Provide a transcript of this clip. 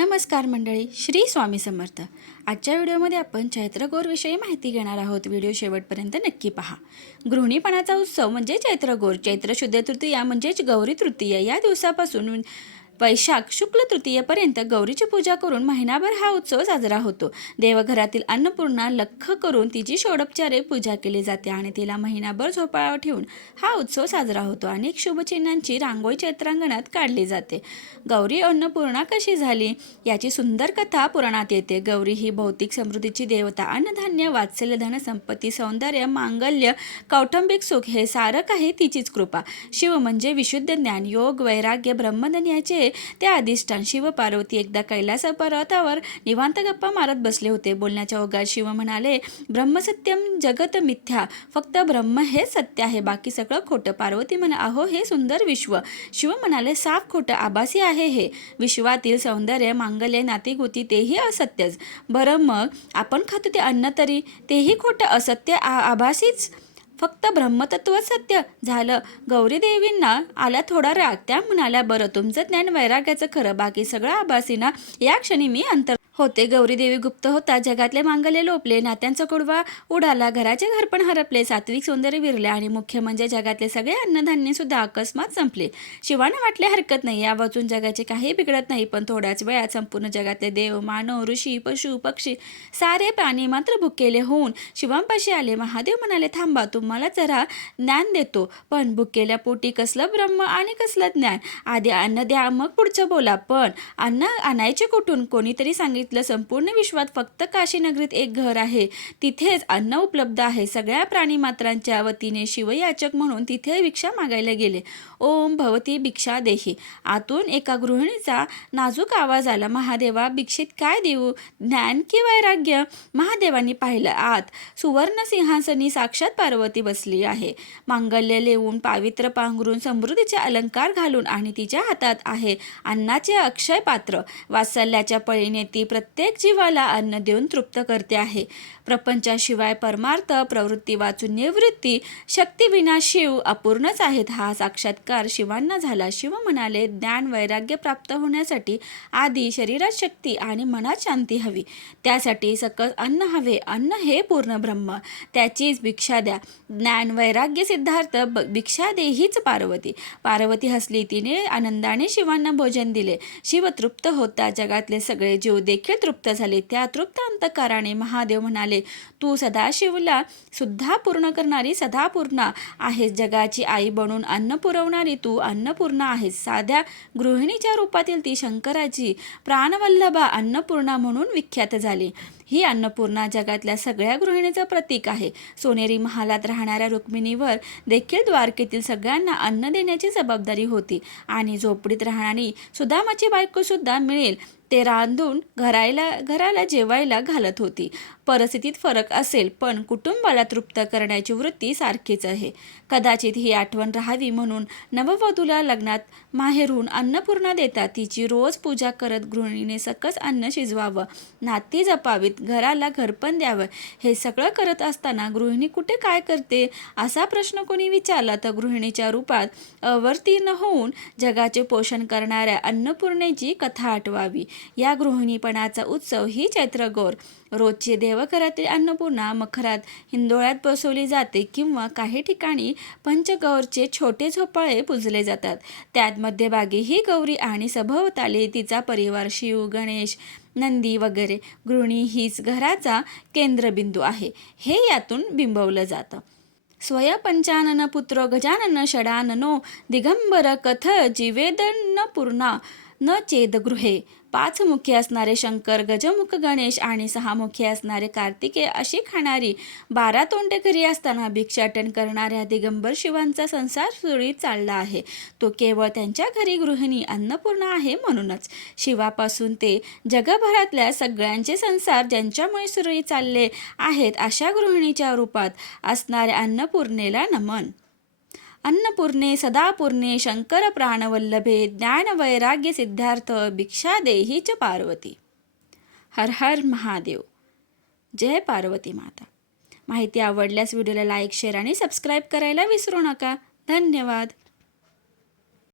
नमस्कार मंडळी, श्री स्वामी समर्थ। आजच्या व्हिडिओमध्ये आपण चैत्रगौरविषयी माहिती घेणार आहोत। व्हिडिओ शेवटपर्यंत नक्की पहा। गृहिणीपणाचा उत्सव म्हणजे चैत्रगौर। चैत्र शुद्ध तृतीया म्हणजेच गौरी तृतीया या दिवसापासून वैशाख शुक्ल तृतीयेपर्यंत गौरीची पूजा करून महिनाभर हा उत्सव साजरा होतो। देवघरातील अन्नपूर्णा लख्ख करून तिची षोडोपचारे पूजा केली जाते आणि तिला महिनाभर झोपाळ्यावर ठेवून हा उत्सव साजरा होतो। अनेक शुभचिन्हांची रांगोळी चैत्रांगणात काढली जाते। गौरी अन्नपूर्णा कशी झाली याची सुंदर कथा पुराणात येते। गौरी ही भौतिक समृद्धीची देवता, अन्नधान्य, वात्सल्य, धन संपत्ती, सौंदर्य, मांगल्य, कौटुंबिक सुख हे सारं काही तिचीच कृपा। शिव म्हणजे विशुद्ध ज्ञान, योग, वैराग्य, ब्रह्मज्ञान याचे ते अधिष्ठान। शिव पार्वती एकदा कैलास पर्वतावर निवांत गप्पा मारत बसले होते। बोलण्याच्या ओघात शिव म्हणाले, ब्रह्मसत्यम जगत मिथ्या, फक्त ब्रह्म हे सत्य आहे, बाकी सगळं खोटं। पार्वती म्हणे, अहो हे सुंदर विश्व। शिव म्हणाले, साफ खोटं, आभासी आहे हे। विश्वातील सौंदर्य, मांगल्य, नातीगोती तेही असत्यच। बरं मग आपण खातो ते अन्न तरी तेही खोटं, असत्य, आभासीच, फक्त ब्रह्मतत्वच सत्य झालं। गौरी देवींना आला थोडा राग। त्या म्हणाल्या, बरं तुमचं ज्ञान वैराग्याचं खरं, बाकी सगळं आभासी ना। या क्षणी मी अंतर होते। गौरी देवी गुप्त होता, जगातले मांगल्य लोपले, नात्यांचा कुडवा उडाला, घराचे घरपण हरपले, सात्विक सौंदर्य विरले आणि मुख्य म्हणजे जगातले सगळे अन्नधान्य सुद्धा अकस्मात संपले। शिवाने वाटले, हरकत नाही, या वाचून जगाचे काही बिघडत नाही, पण थोड्याच वेळात संपूर्ण जगातले देव, मानव, ऋषी, पशु, पक्षी सारे प्राणी मात्र भुकेले होऊन शिवांपाशी आले। महादेव म्हणाले, थांबा, तुम्हाला जरा ज्ञान देतो, पण भुकेल्या पोटी कसलं ब्रह्म आणि कसलं ज्ञान? आधी अन्न द्या, मग पुढचं बोला। पण अन्न आणायचे कुठून? कोणीतरी सांगितलं, संपूर्ण विश्वात फक्त काशी नगरीत एक घर आहे, तिथेच अन्न उपलब्ध आहे। सगळ्या प्राणीमात्रांच्या वतीने शिवयाचक म्हणून तिथे भिक्षा मागायला गेले। ओम भवती भिक्षा देही, आतून एका गृहिणीचा नाजूक आवाज आला, महादेवा भिक्षेत काय देऊ, ज्ञान की वैराग्य? महादेवांनी पाहिलं, आत सुवर्ण सिंहासनी साक्षात पार्वती बसली आहे। मांगल्य लेवून, पावित्र पांघरून, समृद्धीचे अलंकार घालून आणि तिच्या हातात आहे अन्नाचे अक्षय पात्र। वात्सल्याच्या पळीने ती प्रत्येक जीवाला अन्न देऊन तृप्त करते आहे। प्रपंचाशिवाय परमार्थ, प्रवृत्ती वाचून निवृत्ती, शक्ती विना शिव अपूर्णच आहेत। हा साक्षात्कार शिवांना झाला। शिव म्हणाले, ज्ञान वैराग्य प्राप्त होण्यासाठी आधी शरीरात शक्ती आणि मनात शांती हवी, त्यासाठी सकस अन्न हवे। अन्न हे पूर्ण ब्रह्म, त्याचीच भिक्षा द्या। ज्ञान वैराग्य सिद्धार्थ भिक्षा देहीच पार्वती। पार्वती हसली, तिने आनंदाने शिवांना भोजन दिले। शिव तृप्त होता, जगातले सगळे जीव देखील तृप्त झाले। त्या तृप्त अंतःकरणाने महादेव म्हणाले, तू सदाशिवला सुद्धा पूर्ण करणारी सदापूर्णा आहेस, जगाची आई बनून अन्न पुरवणारी तू अन्नपूर्णा आहेस। साध्या गृहिणीच्या रूपातील ती शंकराची प्राणवल्लभा अन्नपूर्णा म्हणून विख्यात झाली। ही अन्नपूर्णा जगातल्या सगळ्या गृहिणीचं प्रतीक आहे। सोनेरी महालात राहणाऱ्या रुक्मिणीवर देखील द्वारकेतील सगळ्यांना अन्न देण्याची जबाबदारी होती आणि झोपडीत राहणारी सुदामाची बायको सुद्धा मिळेल ते रांधून घराला जेवायला घालत होती। परिस्थितीत फरक असेल, पण कुटुंबाला तृप्त करण्याची वृत्ती सारखीच आहे। कदाचित ही आठवण राहावी म्हणून नववधूला लग्नात माहेरून अन्नपूर्णा देतात। तिची रोज पूजा करत गृहिणीने सकस अन्न शिजवावं, नाती जपावीत, घराला घरपण द्यावं। हे सगळं करत असताना गृहिणी कुठे काय करते असा प्रश्न कोणी विचारला तर गृहिणीच्या रूपात अवतीर्ण होऊन जगाचे पोषण करणाऱ्या अन्नपूर्णेची कथा आठवावी। या गृहिणीपणाचा उत्सव ही चैत्रगौर। रोजची देवघरातील अन्नपूर्णा मखरात हिंदोळ्यात बसवली जाते किंवा काही ठिकाणी पंचगौरचे छोटे झोपाळे पुजले जातात। त्यात मध्यभागी ही गौरी आणि सभोवताली तिचा परिवार, शिव, गणेश, नंदी वगैरे। गृहिणी हीच घराचा केंद्रबिंदू आहे, हे यातून बिंबवलं जातं। स्वयंपंचानन पुत्रो गजानन षडाननो दिगंबर कथ जीवेदन्नपूर्णा न चेदगृहे। 5 मुखे असणारे शंकर, गजमुख गणेश आणि 6 मुखे असणारे कार्तिकेय अशी खाणारी 12 तोंडे घरी असताना भिक्षाटन करणाऱ्या दिगंबर शिवांचा संसार सुरळीत चालला आहे। तो केवळ त्यांच्या घरी गृहिणी अन्नपूर्णा आहे म्हणूनच। शिवापासून ते जगभरातल्या सगळ्यांचे संसार ज्यांच्यामुळे सुरळीत चालले आहेत अशा गृहिणीच्या रूपात असणाऱ्या अन्नपूर्णेला नमन। अन्नपूर्णे सदापूर्णे शंकर प्राणवल्लभे, ज्ञान वैराग्य सिद्धार्थ भिक्षा देहीच पार्वती। हर हर महादेव। जय पार्वती माता। माहिती आवडल्यास व्हिडिओला लाईक, शेअर आणि सबस्क्राईब करायला विसरू नका। धन्यवाद।